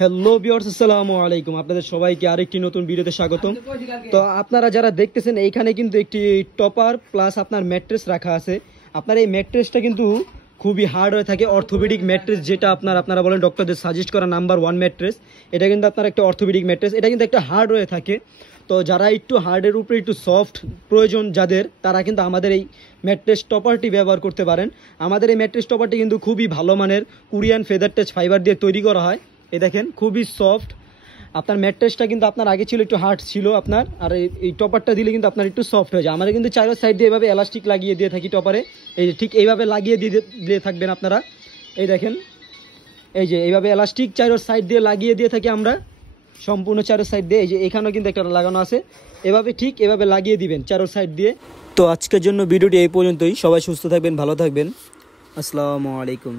Hello viewers, আসসালামু আলাইকুম। আপনাদের সবাইকে আরেকটি নতুন ভিডিওতে স্বাগতম। তো আপনারা যারা দেখতেছেন, এইখানে কিন্তু একটি টপার প্লাস আপনার ম্যাট্রেস রাখা আছে। আপনার এই ম্যাট্রেসটা কিন্তু খুবই হার্ড হয়ে থাকে, অর্থোপেডিক ম্যাট্রেস, যেটা আপনারা বলেন ডক্টরদের সাজেস্ট করা নাম্বার 1 ম্যাট্রেস। এটা কিন্তু আপনার একটা অর্থোপেডিক ম্যাট্রেস, এটা কিন্তু একটা হার্ড হয়ে থাকে। তো যারা একটু হার্ডের উপরে একটু সফট প্রয়োজন যাদের, তারা কিন্তু আমাদের এই ম্যাট্রেস টপারটি ব্যবহার করতে পারেন। আমাদের এই ম্যাট্রেস টপারটি কিন্তু খুবই ভালো মানের কোরিয়ান ফেদার টাচ ফাইবার দিয়ে তৈরি করা হয়। এই দেখেন, খুবই সফট। আপনার ম্যাট্রেসটা কিন্তু আপনার আগে ছিল একটু হার্ড ছিল আপনার, আর এই টপারটা দিলে কিন্তু আপনার একটু সফট হয়ে যায়। আমাদের কিন্তু চারো সাইড দিয়ে এভাবে এলাস্টিক লাগিয়ে দিয়ে থাকি টপারে। এই যে ঠিক এইভাবে লাগিয়ে দিয়ে থাকবেন আপনারা। এই দেখেন, এই যে এইভাবে এলাস্টিক চারো সাইড দিয়ে লাগিয়ে দিয়ে থাকি আমরা, সম্পূর্ণ চারো সাইড দিয়ে। এই যে এখানেও কিন্তু একটা লাগানো আছে, এভাবে ঠিক এভাবে লাগিয়ে দিবেন চারো সাইড দিয়ে। তো আজকের জন্য ভিডিওটি এই পর্যন্তই। সবাই সুস্থ থাকবেন, ভালো থাকবেন। আসসালামু আলাইকুম।